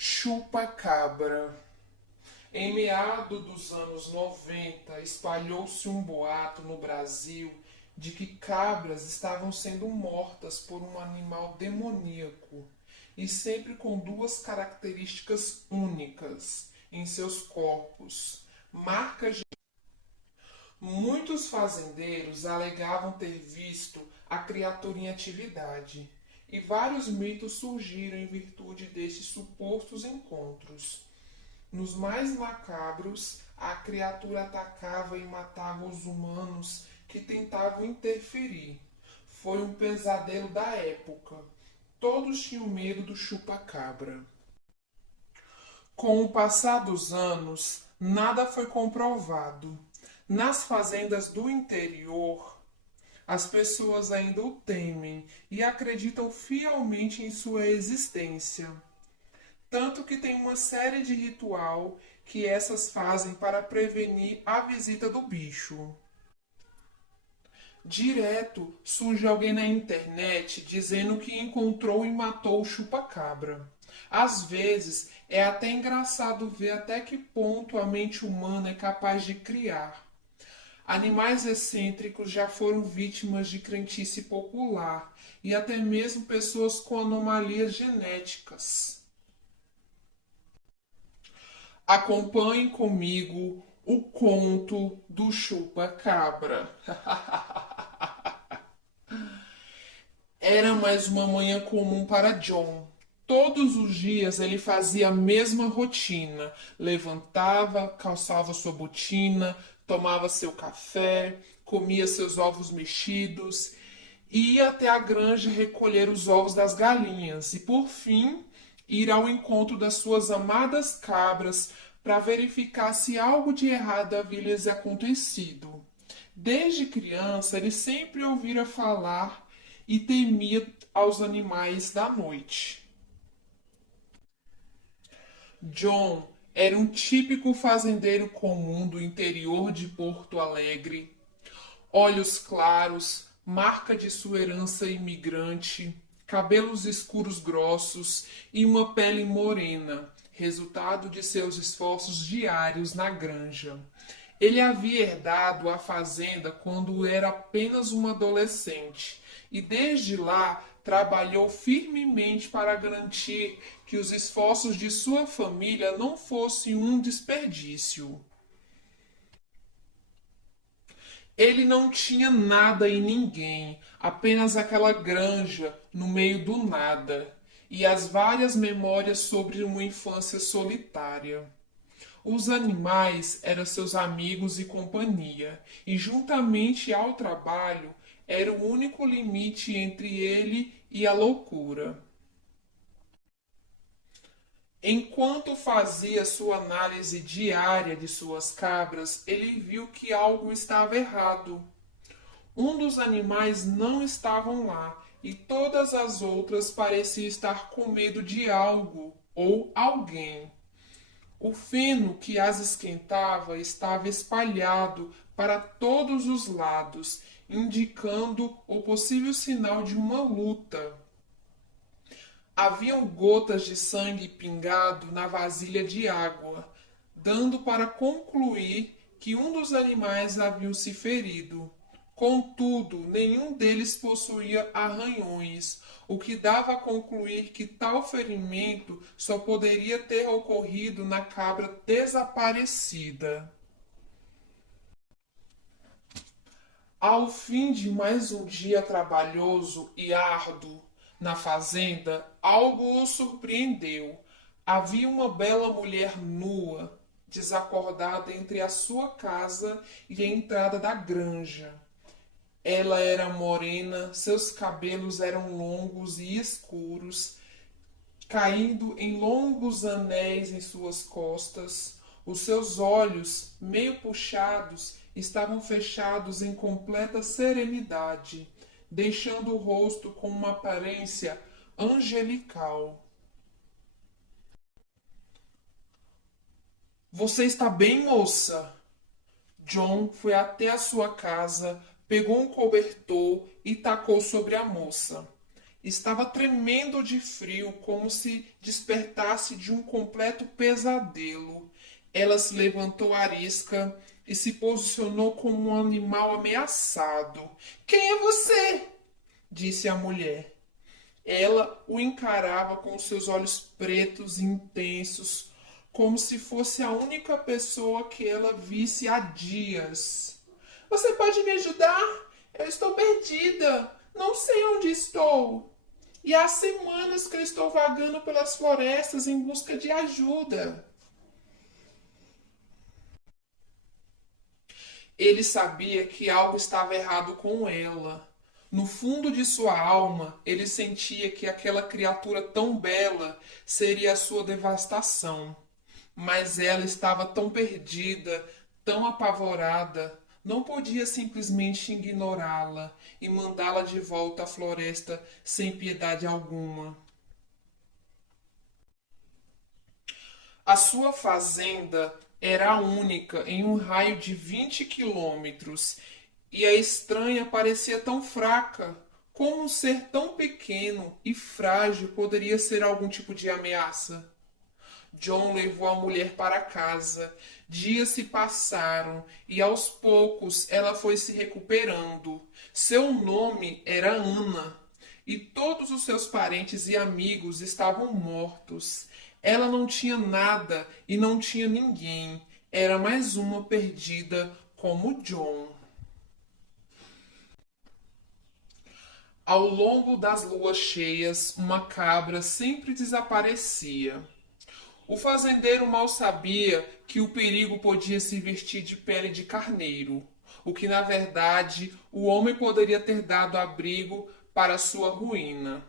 Chupa-cabra. Em meados dos anos 90, espalhou-se um boato no Brasil de que cabras estavam sendo mortas por um animal demoníaco e sempre com duas características únicas em seus corpos, marcas de... Muitos fazendeiros alegavam ter visto a criatura em atividade, e vários mitos surgiram em virtude destes supostos encontros. Nos mais macabros, a criatura atacava e matava os humanos que tentavam interferir. Foi um pesadelo da época. Todos tinham medo do chupa-cabra. Com o passar dos anos, nada foi comprovado. Nas fazendas do interior, as pessoas ainda o temem e acreditam fielmente em sua existência. Tanto que tem uma série de ritual que essas fazem para prevenir a visita do bicho. Direto surge alguém na internet dizendo que encontrou e matou o chupa-cabra. Às vezes é até engraçado ver até que ponto a mente humana é capaz de criar. Animais excêntricos já foram vítimas de crendice popular e até mesmo pessoas com anomalias genéticas. Acompanhe comigo o conto do chupa-cabra. Era mais uma manhã comum para John. Todos os dias ele fazia a mesma rotina. Levantava, calçava sua botina, tomava seu café, comia seus ovos mexidos, ia até a granja recolher os ovos das galinhas e, por fim, ir ao encontro das suas amadas cabras para verificar se algo de errado havia lhes acontecido. Desde criança, ele sempre ouvira falar e temia aos animais da noite. John era um típico fazendeiro comum do interior de Porto Alegre. Olhos claros, marca de sua herança imigrante, cabelos escuros grossos e uma pele morena, resultado de seus esforços diários na granja. Ele havia herdado a fazenda quando era apenas um adolescente e desde lá trabalhou firmemente para garantir que os esforços de sua família não fossem um desperdício. Ele não tinha nada e ninguém, apenas aquela granja no meio do nada e as várias memórias sobre uma infância solitária. Os animais eram seus amigos e companhia, e juntamente ao trabalho era o único limite entre ele e a loucura. Enquanto fazia sua análise diária de suas cabras, ele viu que algo estava errado. Um dos animais não estavam lá e todas as outras pareciam estar com medo de algo ou alguém. O feno que as esquentava estava espalhado para todos os lados, indicando o possível sinal de uma luta. Haviam gotas de sangue pingado na vasilha de água, dando para concluir que um dos animais havia se ferido. Contudo, nenhum deles possuía arranhões, o que dava a concluir que tal ferimento só poderia ter ocorrido na cabra desaparecida. Ao fim de mais um dia trabalhoso e árduo na fazenda, algo o surpreendeu. Havia uma bela mulher nua, desacordada entre a sua casa e a entrada da granja. Ela era morena, seus cabelos eram longos e escuros, caindo em longos anéis em suas costas. Os seus olhos, meio puxados, estavam fechados em completa serenidade, deixando o rosto com uma aparência angelical. Você está bem, moça? John foi até a sua casa, pegou um cobertor e tacou sobre a moça. Estava tremendo de frio, como se despertasse de um completo pesadelo. Ela se levantou arisca e se posicionou como um animal ameaçado. Quem é você? Disse a mulher. Ela o encarava com seus olhos pretos e intensos, como se fosse a única pessoa que ela visse há dias. Você pode me ajudar? Eu estou perdida. Não sei onde estou. E há semanas que eu estou vagando pelas florestas em busca de ajuda. Ele sabia que algo estava errado com ela. No fundo de sua alma, ele sentia que aquela criatura tão bela seria a sua devastação. Mas ela estava tão perdida, tão apavorada, não podia simplesmente ignorá-la e mandá-la de volta à floresta sem piedade alguma. A sua fazenda era a única em um raio de 20 quilômetros e a estranha parecia tão fraca. Como um ser tão pequeno e frágil poderia ser algum tipo de ameaça? John levou a mulher para casa. Dias se passaram e aos poucos ela foi se recuperando. Seu nome era Ana e todos os seus parentes e amigos estavam mortos. Ela não tinha nada e não tinha ninguém. Era mais uma perdida como John. Ao longo das luas cheias, uma cabra sempre desaparecia. O fazendeiro mal sabia que o perigo podia se vestir de pele de carneiro, o que na verdade o homem poderia ter dado abrigo para sua ruína.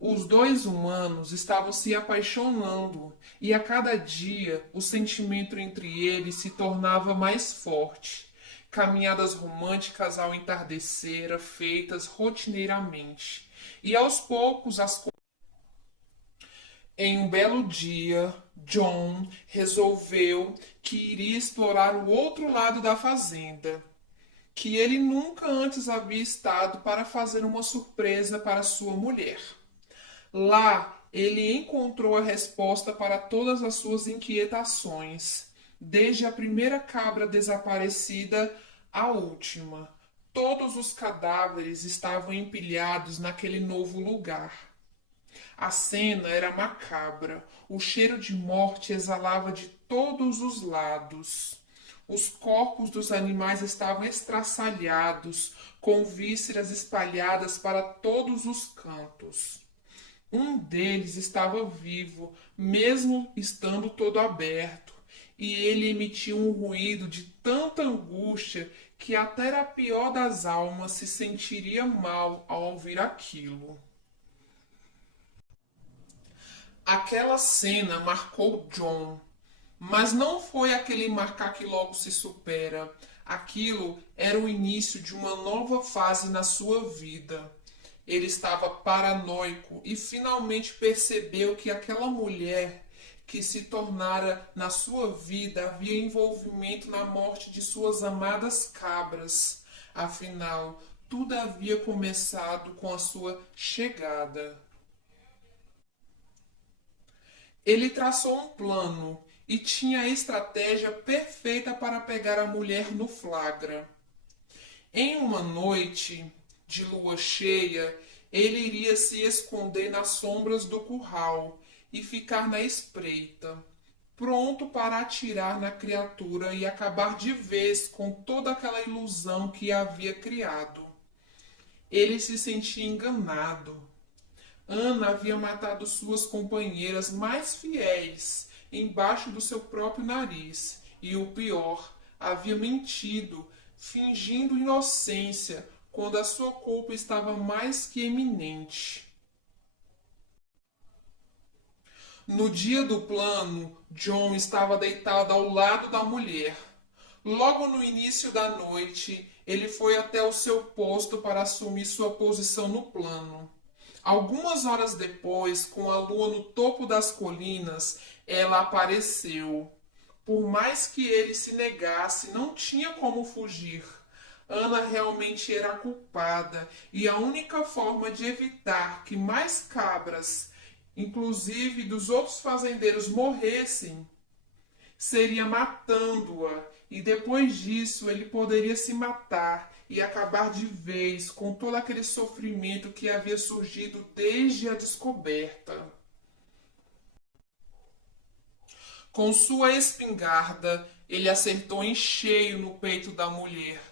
Os dois humanos estavam se apaixonando e a cada dia o sentimento entre eles se tornava mais forte. Caminhadas românticas ao entardecer, feitas rotineiramente. E aos poucos as em um belo dia, John resolveu que iria explorar o outro lado da fazenda, que ele nunca antes havia estado para fazer uma surpresa para sua mulher. Lá, ele encontrou a resposta para todas as suas inquietações, desde a primeira cabra desaparecida à última. Todos os cadáveres estavam empilhados naquele novo lugar. A cena era macabra. O cheiro de morte exalava de todos os lados. Os corpos dos animais estavam estraçalhados, com vísceras espalhadas para todos os cantos. Um deles estava vivo, mesmo estando todo aberto, e ele emitia um ruído de tanta angústia que até a pior das almas se sentiria mal ao ouvir aquilo. Aquela cena marcou John, mas não foi aquele marcar que logo se supera. Aquilo era o início de uma nova fase na sua vida. Ele estava paranoico e finalmente percebeu que aquela mulher que se tornara na sua vida havia envolvimento na morte de suas amadas cabras. Afinal, tudo havia começado com a sua chegada. Ele traçou um plano e tinha a estratégia perfeita para pegar a mulher no flagra. Em uma noite de lua cheia, ele iria se esconder nas sombras do curral e ficar na espreita, pronto para atirar na criatura e acabar de vez com toda aquela ilusão que havia criado. Ele se sentia enganado. Ana havia matado suas companheiras mais fiéis embaixo do seu próprio nariz e, o pior, havia mentido, fingindo inocência quando a sua culpa estava mais que eminente. No dia do plano, John estava deitado ao lado da mulher. Logo no início da noite, ele foi até o seu posto para assumir sua posição no plano. Algumas horas depois, com a lua no topo das colinas, ela apareceu. Por mais que ele se negasse, não tinha como fugir. Ana realmente era a culpada e a única forma de evitar que mais cabras, inclusive dos outros fazendeiros, morressem seria matando-a, e depois disso ele poderia se matar e acabar de vez com todo aquele sofrimento que havia surgido desde a descoberta. Com sua espingarda, ele acertou em cheio no peito da mulher,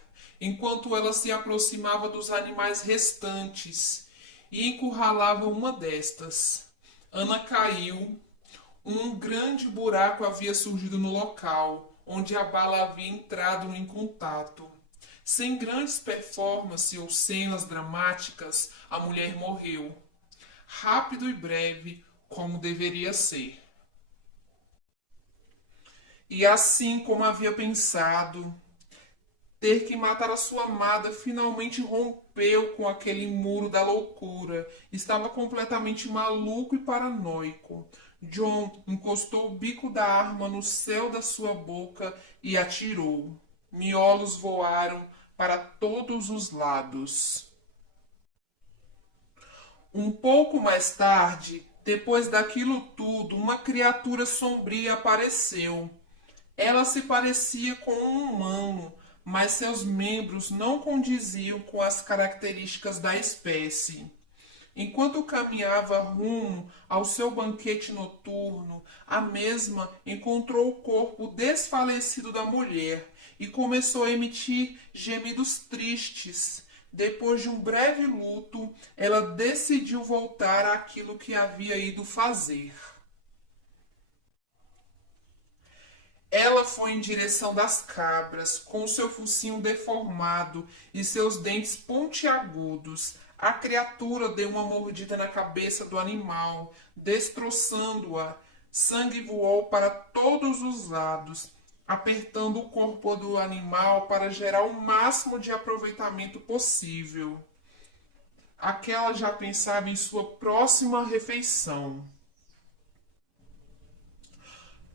enquanto ela se aproximava dos animais restantes e encurralava uma destas. Ana caiu. Um grande buraco havia surgido no local, onde a bala havia entrado em contato. Sem grandes performances ou cenas dramáticas, a mulher morreu. Rápido e breve, como deveria ser. E assim como havia pensado, ter que matar a sua amada finalmente rompeu com aquele muro da loucura. Estava completamente maluco e paranoico. John encostou o bico da arma no céu da sua boca e atirou. Miolos voaram para todos os lados. Um pouco mais tarde, depois daquilo tudo, uma criatura sombria apareceu. Ela se parecia com um humano, mas seus membros não condiziam com as características da espécie. Enquanto caminhava rumo ao seu banquete noturno, a mesma encontrou o corpo desfalecido da mulher e começou a emitir gemidos tristes. Depois de um breve luto, ela decidiu voltar àquilo que havia ido fazer. Ela foi em direção das cabras, com seu focinho deformado e seus dentes pontiagudos. A criatura deu uma mordida na cabeça do animal, destroçando-a. Sangue voou para todos os lados, apertando o corpo do animal para gerar o máximo de aproveitamento possível. Aquela já pensava em sua próxima refeição.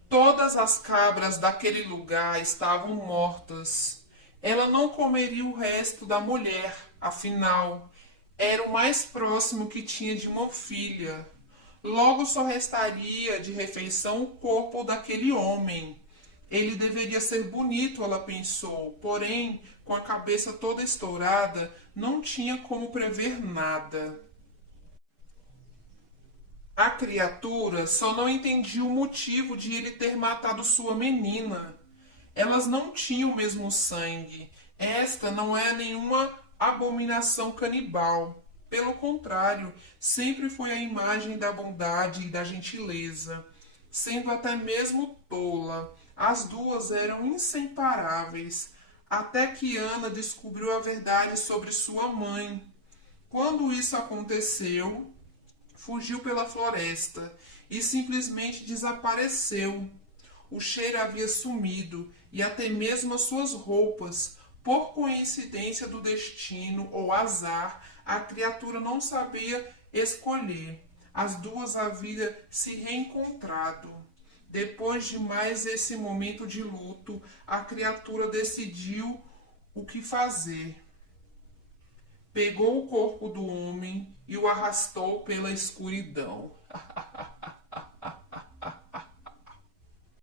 Todas as cabras daquele lugar estavam mortas. Ela não comeria o resto da mulher, afinal, era o mais próximo que tinha de uma filha. Logo só restaria de refeição o corpo daquele homem. Ele deveria ser bonito, ela pensou, porém, com a cabeça toda estourada, não tinha como prever nada. A criatura só não entendia o motivo de ele ter matado sua menina. Elas não tinham o mesmo sangue. Esta não é nenhuma abominação canibal. Pelo contrário, sempre foi a imagem da bondade e da gentileza, sendo até mesmo tola. As duas eram inseparáveis, até que Ana descobriu a verdade sobre sua mãe. Quando isso aconteceu, fugiu pela floresta e simplesmente desapareceu. O cheiro havia sumido e até mesmo as suas roupas. Por coincidência do destino ou azar, a criatura não sabia escolher. As duas haviam se reencontrado. Depois de mais esse momento de luto, a criatura decidiu o que fazer. Pegou o corpo do homem e o arrastou pela escuridão.